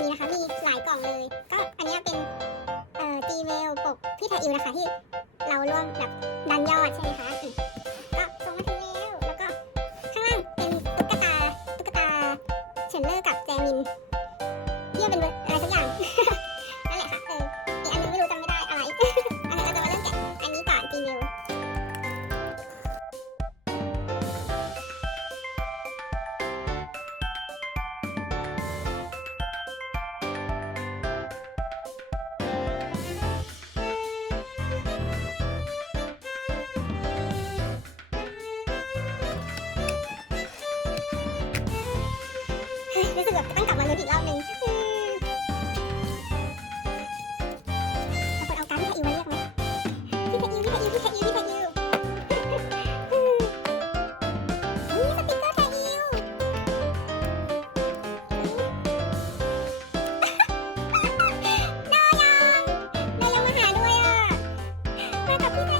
นี้นะคะ มีหลายกล่องเลย ก็อันนี้เป็นเอ่อจีเวลปกพี่ไทอิวนะคะที่เราร่วมแบบดันยอดใช่ไหมคะก็ส่งมาถึงแล้วแล้วก็ข้างล่างเป็นตุ๊กตาตุ๊กตาเชนเนอร์กับแจมินที่เป็น อีกรอบหนึ่งาเอาการ์ดพี่พาอิวมาเรียกไหมพี่พาอิวพี่พาอิวพี่พาอิวพี่พาอิวนี่สติกกอร์พอิวนอยังนอยังมาหาด้วยอะมากับพี่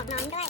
วกนอนด้วย